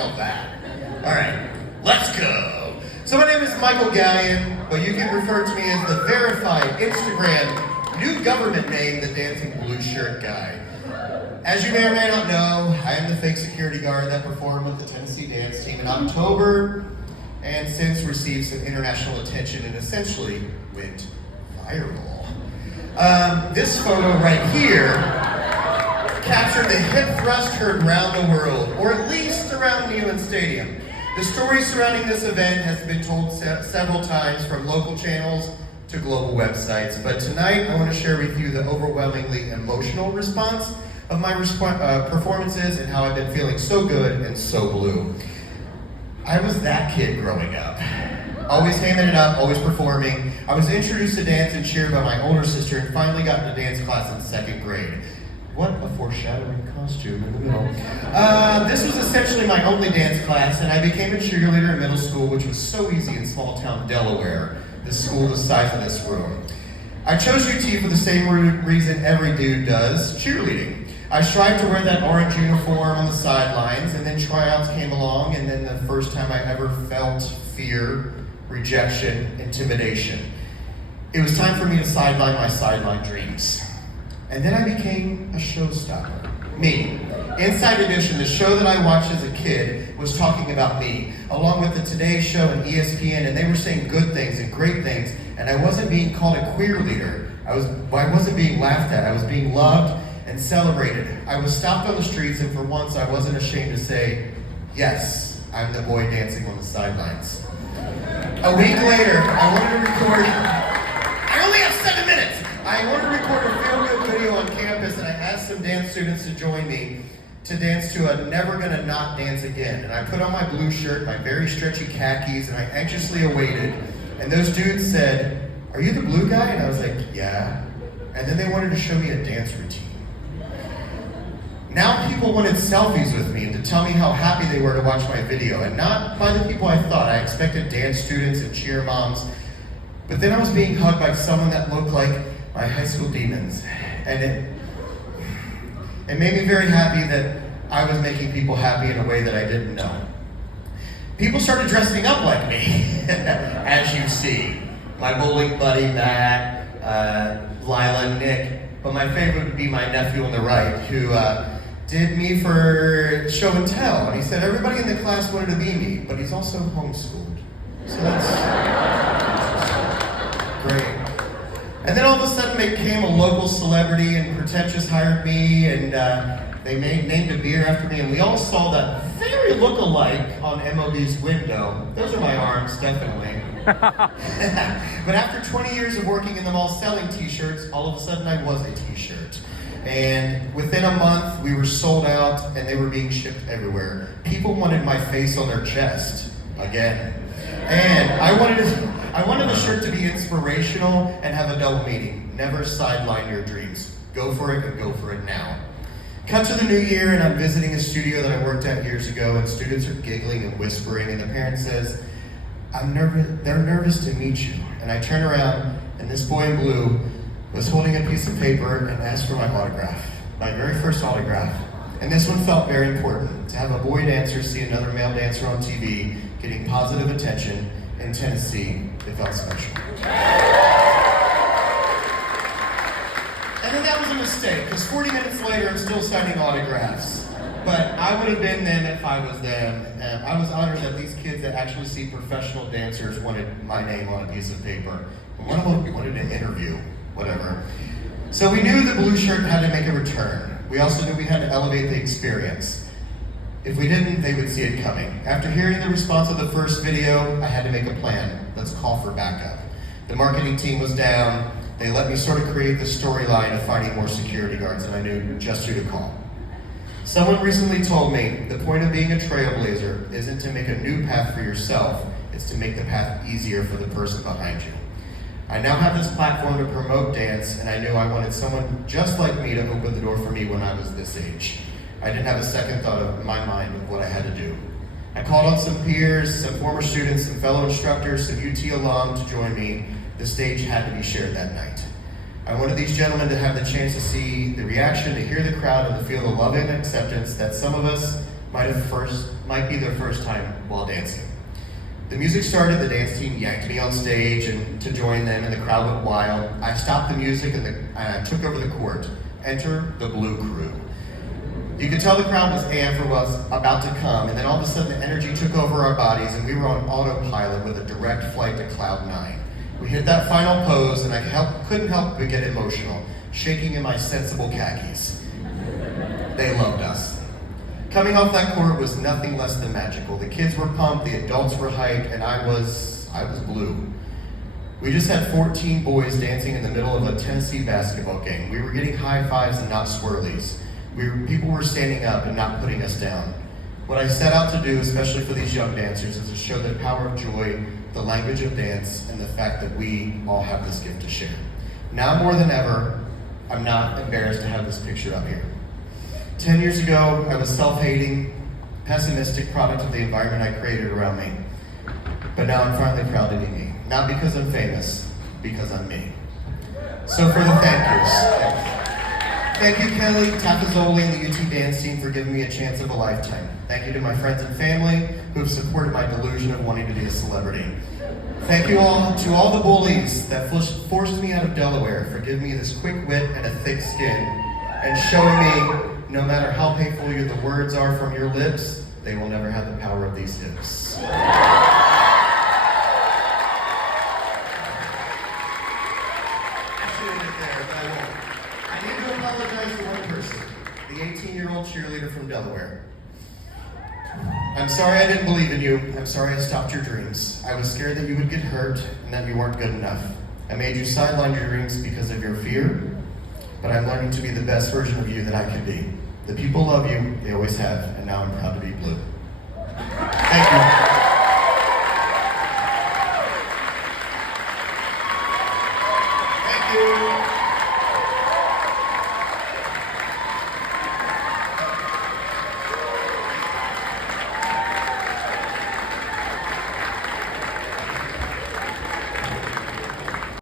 love that. All right, let's go. So my name is Michael Gallion, but you can refer to me as the verified Instagram new government name, the Dancing Blue Shirt Guy. As you may or may not know, I am the fake security guard that performed with the Tennessee dance team in October and since received some international attention and essentially went viral. This photo right here captured the hip thrust heard around the world, or at least around Neyland Stadium. The story surrounding this event has been told several times from local channels to global websites, but tonight I want to share with you the overwhelmingly emotional response of my performances and how I've been feeling so good and so blue. I was that kid growing up. Always hamming it up, always performing. I was introduced to dance and cheer by my older sister and finally got into dance class in second grade. What a foreshadowing costume in the middle. This was essentially my only dance class, and I became a cheerleader in middle school, which was so easy in small town Delaware, the school the size of this room. I chose UT for the same reason every dude does, cheerleading. I strived to wear that orange uniform on the sidelines, and then tryouts came along, and then the first time I ever felt fear, rejection, intimidation. It was time for me to sideline my sideline dreams. And then I became a showstopper. Me. Inside Edition, the show that I watched as a kid, was talking about me, along with the Today Show and ESPN, and they were saying good things and great things, and I wasn't being called a queer leader. I wasn't being laughed at. I was being loved and celebrated. I was stopped on the streets, and for once I wasn't ashamed to say, yes, I'm the boy dancing on the sidelines. A week later, I wanted to record, I only have 7 minutes. I wanted to record a feel-good video on campus, and I asked some dance students to join me to dance to a Never Gonna Not Dance Again. And I put on my blue shirt, my very stretchy khakis, and I anxiously awaited. And those dudes said, "Are you the blue guy?" And I was like, "Yeah." And then they wanted to show me a dance routine. Now people wanted selfies with me and to tell me how happy they were to watch my video, and not by the people I thought. I expected dance students and cheer moms, but then I was being hugged by someone that looked like my high school demons, and it made me very happy that I was making people happy in a way that I didn't know. People started dressing up like me, as you see. My bowling buddy Matt, Lila, and Nick, but my favorite would be my nephew on the right, who did me for show and tell, and he said everybody in the class wanted to be me, but he's also homeschooled, so that's great. And then all of a sudden became a local celebrity, and Pretentious hired me, and they named a beer after me, and we all saw that very look-alike on MOB's window. Those are my arms, definitely. But after 20 years of working in the mall selling t-shirts, all of a sudden I was a t-shirt. And within a month, we were sold out, and they were being shipped everywhere. People wanted my face on their chest, again. And I wanted the shirt to be inspirational and have a double meaning. Never sideline your dreams. Go for it, and go for it now. Cut to the new year, and I'm visiting a studio that I worked at years ago, and students are giggling and whispering, and the parent says, they're nervous to meet you. And I turn around, and this boy in blue was holding a piece of paper and asked for my autograph. My very first autograph. And this one felt very important. To have a boy dancer see another male dancer on TV getting positive attention in Tennessee, it felt special. And then that was a mistake, because 40 minutes later I'm still signing autographs. But I would have been them if I was them. And I was honored that these kids that actually see professional dancers wanted my name on a piece of paper. And one of them wanted an interview, whatever. So we knew the blue shirt had to make a return. We also knew we had to elevate the experience. If we didn't, they would see it coming. After hearing the response of the first video, I had to make a plan. Let's call for backup. The marketing team was down. They let me sort of create the storyline of finding more security guards, and I knew just who to call. Someone recently told me the point of being a trailblazer isn't to make a new path for yourself, it's to make the path easier for the person behind you. I now have this platform to promote dance, and I knew I wanted someone just like me to open the door for me when I was this age. I didn't have a second thought in my mind of what I had to do. I called on some peers, some former students, some fellow instructors, some UT alum to join me. The stage had to be shared that night. I wanted these gentlemen to have the chance to see the reaction, to hear the crowd, and to feel the love and acceptance that some of us might be their first time while dancing. The music started, the dance team yanked me on stage and to join them, and the crowd went wild. I stopped the music and I took over the court. Enter the Blue Crew. You could tell the crowd was amped for what was about to come, and then all of a sudden the energy took over our bodies and we were on autopilot with a direct flight to Cloud 9. We hit that final pose and I couldn't help but get emotional, shaking in my sensible khakis. They loved us. Coming off that court was nothing less than magical. The kids were pumped, the adults were hyped, and I was blue. We just had 14 boys dancing in the middle of a Tennessee basketball game. We were getting high fives and not swirlies. People were standing up and not putting us down. What I set out to do, especially for these young dancers, is to show the power of joy, the language of dance, and the fact that we all have this gift to share. Now more than ever, I'm not embarrassed to have this picture up here. 10 years ago, I was self-hating, pessimistic product of the environment I created around me. But now I'm finally proud to be me. Not because I'm famous, because I'm me. So for the thank yous. Thank you, Kelly, Tafazzoli, and the UT dance team for giving me a chance of a lifetime. Thank you to my friends and family who have supported my delusion of wanting to be a celebrity. Thank you all to all the bullies that forced me out of Delaware for giving me this quick wit and a thick skin and showing me no matter how painful the words are from your lips, they will never have the power of these hips. I should end it there, but I won't. I need to apologize to one person, the 18-year-old cheerleader from Delaware. I'm sorry I didn't believe in you. I'm sorry I stopped your dreams. I was scared that you would get hurt and that you weren't good enough. I made you sideline your dreams because of your fear, but I'm learning to be the best version of you that I can be. The people love you, they always have, and now I'm proud to be blue. Thank you.